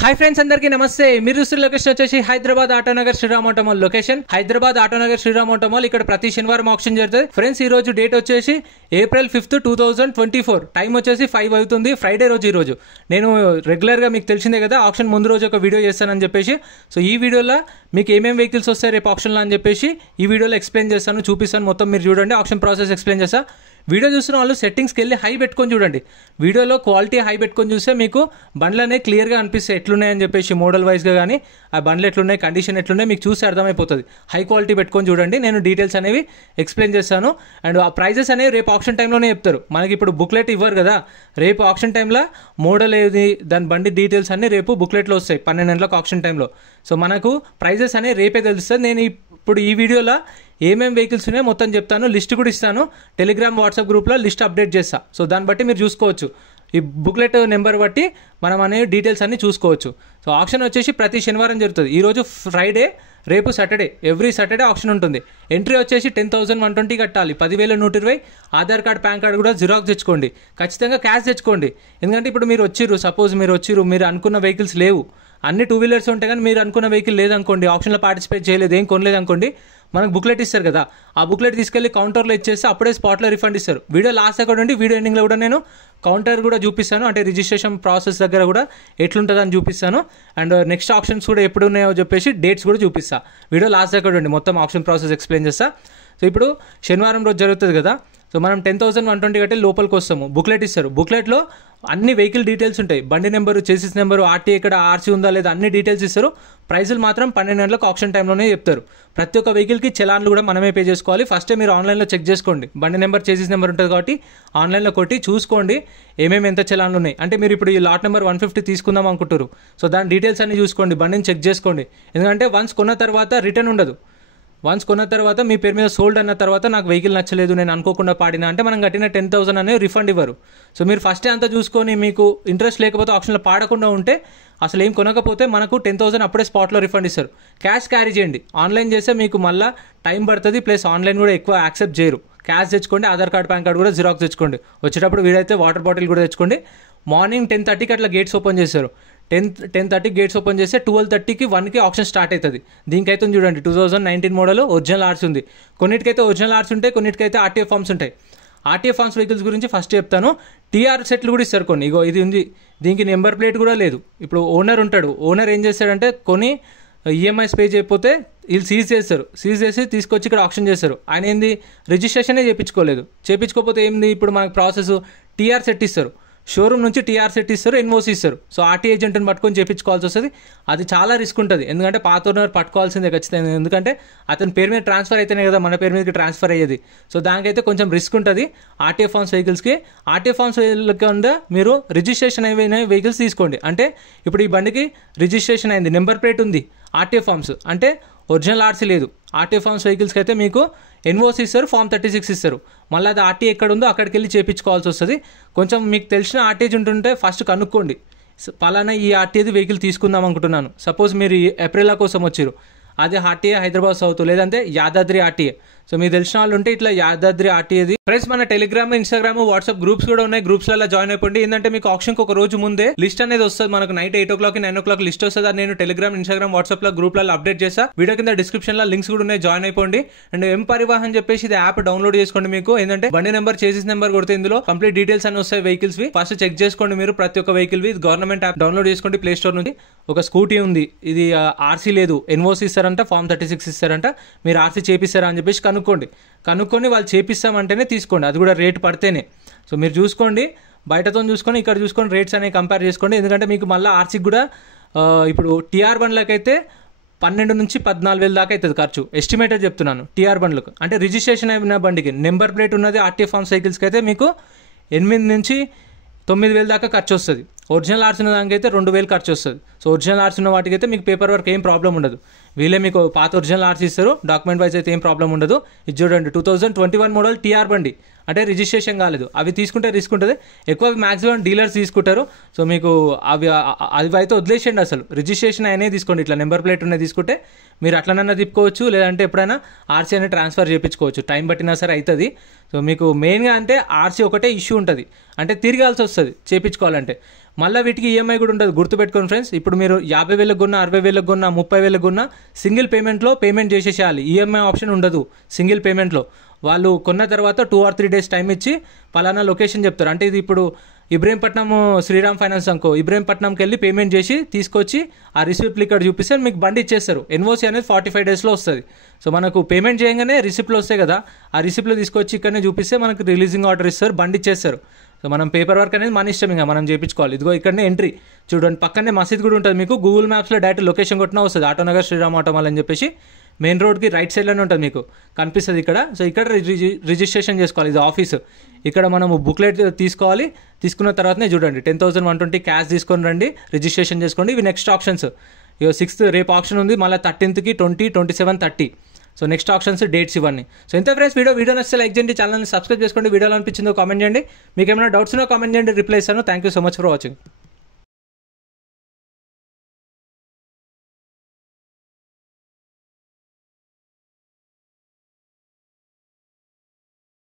Hi friends, అందరికీ నమస్తే. మీరు చూస్తున్న లొకేషన్ వచ్చేసి Hyderabad Autonagar Sriram auto mall location. Hyderabad Autonagar Sriram auto mall ఇక్కడ ప్రతి శనివారం ఆక్షన్ జరుగుతుంది. ఫ్రెండ్స్, ఈ రోజు డేట్ వచ్చేసి April 5th, 2024. టైం వచ్చేసి 5 అవుతుంది. ఫ్రైడే రోజు. ఈ రోజు నేను రెగ్యులర్ గా మీకు తెలిసిందే కదా, ఆక్షన్ ముందు రోజు ఒక వీడియో చేస్తానని చెప్పేసి. సో ఈ వీడియోలో మీకు ఏమేమి వెహికల్స్ వస్తాయి రేపు ఆక్షన్లో అని చెప్పేసి ఈ వీడియోలో ఎక్స్ప్లెయిన్ చేస్తాను, చూపిస్తాను. మొత్తం మీరు చూడండి, ఆక్షన్ ప్రాసెస్ ఎక్స్ప్లెయిన్ చేస్తా. వీడియో చూస్తున్న వాళ్ళు సెట్టింగ్స్కి వెళ్ళి హై పెట్టుకొని చూడండి. వీడియోలో క్వాలిటీ హై పెట్టుకొని చూస్తే మీకు బండ్లు అనేవి క్లియర్గా అనిపిస్తాయి, ఎట్లున్నాయని చెప్పేసి మోడల్ వైజ్గా. కానీ ఆ బండ్లు ఎట్లున్నాయి, కండిషన్ ఎట్లున్నాయి మీకు చూసి అర్థమైపోతుంది. హై క్వాలిటీ పెట్టుకొని చూడండి, నేను డీటెయిల్స్ అనేవి ఎక్స్ప్లెయిన్ చేస్తాను. అండ్ ఆ ప్రైజెస్ అనేవి రేపు ఆక్షన్ టైంలోనే చెప్తారు. మనకి ఇప్పుడు బుక్లెట్ ఇవ్వరు కదా, రేపు ఆక్షన్ టైంలో మోడల్ ఏది, దాని బండి డీటెయిల్స్ అన్నీ రేపు బుక్లెట్లో వస్తాయి 12 గంటలకు ఆక్షన్ టైంలో. సో మనకు ప్రైజెస్ అనేవి రేపే తెలుస్తుంది. నేను ఇప్పుడు ఈ వీడియోలో ఏమేమి వెహికల్స్ ఉన్నాయో మొత్తం చెప్తాను, లిస్ట్ కూడా ఇస్తాను. టెలిగ్రామ్, వాట్సాప్ గ్రూప్లో లిస్ట్ అప్డేట్ చేస్తా. సో దాన్ని బట్టి మీరు చూసుకోవచ్చు, ఈ బుక్లెట్ నెంబర్ బట్టి మనం అనే డీటెయిల్స్ అన్ని చూసుకోవచ్చు. సో ఆక్షన్ వచ్చేసి ప్రతి శనివారం జరుగుతుంది. ఈరోజు ఫ్రైడే, రేపు సాటర్డే. ఎవ్రీ సాటర్డే ఆక్షన్ ఉంటుంది. ఎంట్రీ వచ్చేసి 10,120 కట్టాలి. 10,120. ఆధార్ కార్డ్, పాన్ కార్డ్ కూడా జిరాక్స్ తెచ్చుకోండి. ఖచ్చితంగా క్యాష్ తెచ్చుకోండి. ఎందుకంటే ఇప్పుడు మీరు వచ్చిర్రు, సపోజ్ మీరు అనుకున్న వెహికల్స్ లేవు, అన్ని 2 వీలర్స్ ఉంటాయి, కానీ మీరు అనుకున్న వెహికల్ లేదనుకోండి, ఆప్షన్లో పార్టిసిపేట్ చేయలేదు, ఏం కొనలేదు అనుకోండి, మనకు బుక్లెట్ ఇస్తారు కదా, ఆ బుక్లెట్ తీసుకెళ్లి కౌంటర్లో ఇచ్చేసి అప్పుడే స్పాట్లో రిఫండ్ ఇస్తారు. వీడియో లాస్ట్ అక్కడ ఉండి వీడియో ఎండింగ్లో కూడా నేను కౌంటర్ కూడా చూపిస్తాను, అంటే రిజిస్ట్రేషన్ ప్రాసెస్ దగ్గర కూడా ఎట్లుంటుందని చూపిస్తాను. అండ్ నెక్స్ట్ ఆప్షన్స్ కూడా ఎప్పుడు ఉన్నాయో చెప్పేసి డేట్స్ కూడా చూపిస్తాను. వీడియో లాస్ట్ దగ్గర ఉండి మొత్తం ఆప్షన్ ప్రాసెస్ ఎక్స్ప్లెయిన్ చేస్తా. సో ఇప్పుడు శనివారం రోజు జరుగుతుంది కదా, సో మనం 10,120 కట్టి లోపలికి వస్తాము. బుక్లెట్ ఇస్తారు. బుక్లెట్లో అన్ని వెహికల్ డీటెయిల్స్ ఉంటాయి, బండి నెంబరు, చేసిస్ నెంబరు, ఆర్టీ ఎక్కడ, ఆర్సీ ఉందా లేదా, అన్ని డీటెయిల్స్ ఇస్తారు. ప్రైజులు మాత్రం 12 గంటలకు ఆక్షన్ టైంలోనే చెప్తారు. ప్రతి ఒక్క వెహికల్కి చలాన్లు కూడా మనమే పే చేసుకోవాలి. ఫస్టే మీరు ఆన్లైన్లో చెక్ చేసుకోండి, బండి నెంబర్, చేసిస్ నెంబర్ ఉంటుంది కాబట్టి ఆన్లైన్లో కొట్టి చూసుకోండి ఏమేమి ఎంత చలాన్లు ఉన్నాయి. అంటే మీరు ఇప్పుడు ఈ లాట్ నెంబర్ 150 తీసుకుందాం అనుకుంటారు, సో దాని డీటెయిల్స్ అన్ని చూసుకోండి, బండిని చెక్ చేసుకోండి. ఎందుకంటే వన్స్ కొన్న తర్వాత రిటర్న్ ఉండదు. వన్స్ కొన్న తర్వాత మీ పేరు మీద సోల్డ్ అన్న తర్వాత నాకు వెహికల్ నచ్చలేదు, నేను అనుకోకుండా పాడినా అంటే మనం కట్టిన 10,000 అనేది రిఫండ్ ఇవ్వరు. సో మీరు ఫస్టే అంతా చూసుకొని మీకు ఇంట్రెస్ట్ లేకపోతే ఆప్షన్లో పాడకుండా ఉంటే, అసలు ఏం కొనకపోతే మనకు 10,000 అప్పుడే స్పాట్లో రిఫండ్ ఇస్తారు. క్యాష్ క్యారీ చేయండి. ఆన్లైన్ చేస్తే మీకు మళ్ళీ టైం పడుతుంది, ప్లస్ ఆన్లైన్ కూడా ఎక్కువ యాక్సెప్ట్ చేయరు. క్యాష్ తెచ్చుకోండి, ఆధార్ కార్డ్, పాన్ కార్డ్ కూడా జిరాక్స్ తెచ్చుకోండి. వచ్చేటప్పుడు వీడైతే వాటర్ బాటిల్ కూడా తెచ్చుకోండి. మార్నింగ్ 10:30కి అట్లా గేట్స్ ఓపెన్ చేస్తారు. 10:30 గేట్స్ ఓపెన్ చేస్తే 12:30కి 1కి ఆప్షన్ స్టార్ట్ అవుతుంది. దీనికైతే చూడండి 2019 మోడల్ ఒరిజినల్ ఆర్ట్స్ ఉంది. కొన్నిటికైతే ఒరిజినల్ ఆర్ట్స్ ఉంటాయి, కొన్నిటికైతే ఆర్టీఏ ఫార్మ్స్ ఉంటాయి. ఆర్టీఏ ఫార్మ్స్ వెహికల్స్ గురించి ఫస్ట్ చెప్తాను. టీఆర్ సెట్లు కూడా ఇస్తారు కొన్ని. ఇగో ఇది ఉంది, దీనికి నెంబర్ ప్లేట్ కూడా లేదు. ఇప్పుడు ఓనర్ ఉంటాడు, ఓనర్ ఏం చేస్తాడంటే కొని ఈఎంఐస్ పే చేయకపోతే వీళ్ళు సీజ్ చేస్తారు. సీజ్ చేసి తీసుకొచ్చి ఇక్కడ ఆప్షన్ చేస్తారు. ఆయన ఏంది, రిజిస్ట్రేషనే చేయించుకోకపోతే ఏంది, ఇప్పుడు మనకు ప్రాసెస్ టీఆర్ సెట్ ఇస్తారు, షోరూమ్ నుంచి టీఆర్ సెట్ ఇస్తారు, ఎన్ఓసి ఇస్తారు. సో ఆర్టీ ఏజెంట్ని పట్టుకొని చేయించుకోవాల్సి వస్తుంది. అది చాలా రిస్క్ ఉంటుంది, ఎందుకంటే పాత ఓనర్ పట్టుకోవాల్సిందే ఖచ్చితంగా. ఎందుకంటే అతని పేరు మీద ట్రాన్స్ఫర్ అయితేనే కదా మన పేరు మీదకి ట్రాన్స్ఫర్ అయ్యేది. సో దానికైతే కొంచెం రిస్క్ ఉంటుంది ఆర్టీఏ ఫార్మ్స్ వెహికల్స్కి. ఆర్టీఏ ఫార్మ్స్ కింద మీరు రిజిస్ట్రేషన్ అయిన వెహికల్స్ తీసుకోండి. అంటే ఇప్పుడు ఈ బండికి రిజిస్ట్రేషన్ అయింది, నెంబర్ ప్లేట్ ఉంది, ఆర్టీఏ ఫార్మ్స్ అంటే ఒరిజినల్ ఆర్సీ లేదు. ఆర్టీఏ ఫార్మ్స్ వెహికల్స్కి అయితే మీకు ఎన్ఓసి ఇస్తారు, ఫామ్ 36 ఇస్తారు. మళ్ళీ అది ఆర్టీ ఎక్కడ ఉందో అక్కడికి వెళ్ళి చేయించుకోవాల్సి వస్తుంది. కొంచెం మీకు తెలిసిన ఆర్టీఏజ్ ఉంటుంటే ఫస్ట్ కనుక్కోండి, పలానా ఈ ఆర్టీఏది వెహికల్ తీసుకుందాం అనుకుంటున్నాను. సపోజ్ మీరు ఏప్రిల్ కోసం వచ్చారు, అది ఆర్టీఏ హైదరాబాద్ సౌత్, లేదంటే యాదాద్రి ఆర్టీఏ. సో మీకు తెలిసిన వాళ్ళు ఉంటే ఇట్లా యాదాద్రి ఆర్టీఏది. ఫ్రెండ్స్, మన టెలిగ్రామ్, ఇన్స్టాగ్రామ్, వాట్సాప్ గ్రూప్స్ కూడా ఉన్నాయి. గ్రూప్స్లలో జాయిన్ అయిపోండి. ఏంటంటే మీకు ఆప్షన్కి ఒక రోజు ముందే లిస్ట్ అనేది వస్తుంది. మనకు నైట్ 8 o'clock 9 o'clock లిస్ట్ వస్తుంది. అది నేను టెలిగ్రామ్, ఇన్స్టాగ్రామ్, వాట్సాప్ లో గ్రూప్లలో అప్డేట్ చేస్తా. వీడియో కింద డిస్క్రిప్షన్ లో లింక్స్ కూడా ఉన్నాయి, జాయిన్ అయిపోండి. అండ్ ఎం పరివాహన్ చెప్పేసి ఇది యాప్ డౌన్లోడ్ చేసుకోండి. మీకు ఏంటంటే బండి నెంబర్, చేసిస్ నెంబర్ కొడితే ఇందులో కంప్లీట్ డీటెయిల్స్ అని వస్తాయి వెహికల్స్ వి. ఫస్ట్ చెక్ చేసుకోండి మీరు ప్రతి ఒక్క వెహికల్ వి. గవర్నమెంట్ యాప్ డౌన్లోడ్ చేసుకోండి ప్లే స్టోర్ నుంచి. ఒక స్కూటీ ఉంది, ఇది ఆర్సీ లేదు, ఎన్ఓసి ఇస్తారంట, ఫామ్ 36 ఇస్తారంట. మీరు ఆర్సీ చేపిస్తారా అని చెప్పేసి కనుక్కొని వాళ్ళు చేపిస్తామంటేనే తీసుకోండి, అది కూడా రేట్ పడితేనే. సో మీరు చూసుకోండి, బయటతో చూసుకొని ఇక్కడ చూసుకొని రేట్స్ అనేవి కంపేర్ చేసుకోండి. ఎందుకంటే మీకు మళ్ళీ ఆర్సీకి కూడా ఇప్పుడు టీఆర్ బండ్లకైతే 12 నుంచి 14,000 దాకా అవుతుంది ఖర్చు, ఎస్టిమేటెడ్ చెప్తున్నాను. టీఆర్ బండ్లకు అంటే రిజిస్ట్రేషన్ అయిన బండికి, నెంబర్ ప్లేట్ ఉన్నది ఆర్టీఏ ఫార్మ్స్ వెహికల్స్కి అయితే మీకు 8 నుంచి 9,000 దాకా ఖర్చు వస్తుంది. ఒరిజినల్ ఆర్ట్స్ ఉన్న దానికి అయితే 2,000 ఖర్చు వస్తుంది. సో ఒరిజినల్ ఆర్ట్స్ ఉన్న వాటికి అయితే మీకు పేపర్ వర్క్ ఏం ప్రాబ్లం ఉండదు. వీళ్ళే మీకు పాత ఒరిజినల్ ఆర్ట్స్ ఇస్తారు, డాక్యుమెంట్ వైజ్ అయితే ఏం ప్రాబ్లం ఉండదు. ఇది చూడండి 2021 మోడల్ టీఆర్ బండి, అంటే రిజిస్ట్రేషన్ కాలేదు. అవి తీసుకుంటే రిస్క్ ఉంటుంది ఎక్కువ, మ్యాక్సిమం డీలర్స్ తీసుకుంటారు. సో మీకు అవి అయితే వదిలేసేయండి, అసలు రిజిస్ట్రేషన్ అయినా తీసుకోండి. ఇట్లా నెంబర్ ప్లేట్ ఉన్నాయి తీసుకుంటే మీరు అట్లనన్నా తిప్పుకోవచ్చు, లేదంటే ఎప్పుడైనా ఆర్సీ అనేది ట్రాన్స్ఫర్ చేయించుకోవచ్చు, టైం పట్టినా సరే అవుతుంది. సో మీకు మెయిన్గా అంటే ఆర్సీ ఒకటే ఇష్యూ ఉంటుంది, అంటే తిరగాల్సి వస్తుంది చేయించుకోవాలంటే. మళ్ళీ వీటికి ఈఎంఐ కూడా ఉంటుంది, గుర్తుపెట్టుకోండి ఫ్రెండ్స్. ఇప్పుడు మీరు 50,000 కొన్నా, 60,000 కొన్నా, 30,000 కొన్నా సింగిల్ పేమెంట్లో పేమెంట్ చేసేసేయాలి. ఈఎంఐ ఆప్షన్ ఉండదు సింగిల్ పేమెంట్లో. వాళ్ళు కొన్న తర్వాత 2 or 3 days టైం ఇచ్చి పలానా లొకేషన్ చెప్తారు. అంటే ఇది ఇప్పుడు ఇబ్రహీంపట్నం శ్రీరామ్ ఫైనాన్స్ అనుకో, ఇబ్రహీంపట్నంకి వెళ్ళి పేమెంట్ చేసి తీసుకొచ్చి ఆ రిసిప్ట్లు ఇక్కడ చూపిస్తే మీకు బండి ఇచ్చేస్తారు. ఎన్ఓసి అనేది 45 daysలో వస్తుంది. సో మనకు పేమెంట్ చేయగానే రిసిప్ట్లు వస్తాయి కదా, ఆ రిసిప్ట్లు తీసుకొచ్చి ఇక్కడనే చూపిస్తే మనకు రిలీజింగ్ ఆర్డర్ ఇస్తారు, బండి ఇచ్చేస్తారు. సో మనం పేపర్ వర్క్ అనేది మన ఇష్టం, ఇంకా మనం చేయించుకోవాలి. ఇదిగో ఇక్కడనే ఎంట్రీ చూడండి, పక్కనే మసీద్ కూడా ఉంటుంది. మీకు గూగుల్ మ్యాప్స్లో డైరెక్ట్ లొకేషన్ కొట్టినా వస్తుంది, ఆటోనగర్ శ్రీరామ్ ఆటోమాల్ అని చెప్పేసి. మెయిన్ రోడ్కి రైట్ సైడ్లోనే ఉంటుంది, మీకు కనిపిస్తుంది ఇక్కడ. సో ఇక్కడ రిజిస్ట్రేషన్ చేసుకోవాలి, ఇది ఆఫీసు. ఇక్కడ మనము బుక్లెట్ తీసుకోవాలి. తీసుకున్న తర్వాతనే చూడండి 10,120 క్యాష్ తీసుకొని రండి, రిజిస్ట్రేషన్ చేసుకోండి. ఇవి నెక్స్ట్ ఆప్షన్స్. ఇక 6th రేపు ఆప్షన్ ఉంది, మళ్ళీ 13th, 20, 27, 30. So next options dates ఇవన్నీ. సో ఇంత ఫ్రెండ్స్, వీడియో నచ్చితే లైక్ చేయండి, ఛానల్ని సబ్స్క్రైబ్ చేసుకోండి. వీడియోలో అనిపించిందో కామెంట్ చేయండి. మీకు ఏమైనా డౌట్స్ ఉన్నా కామెంట్ చేయండి, రిప్లై ఇస్తాను. Thank you so much for watching.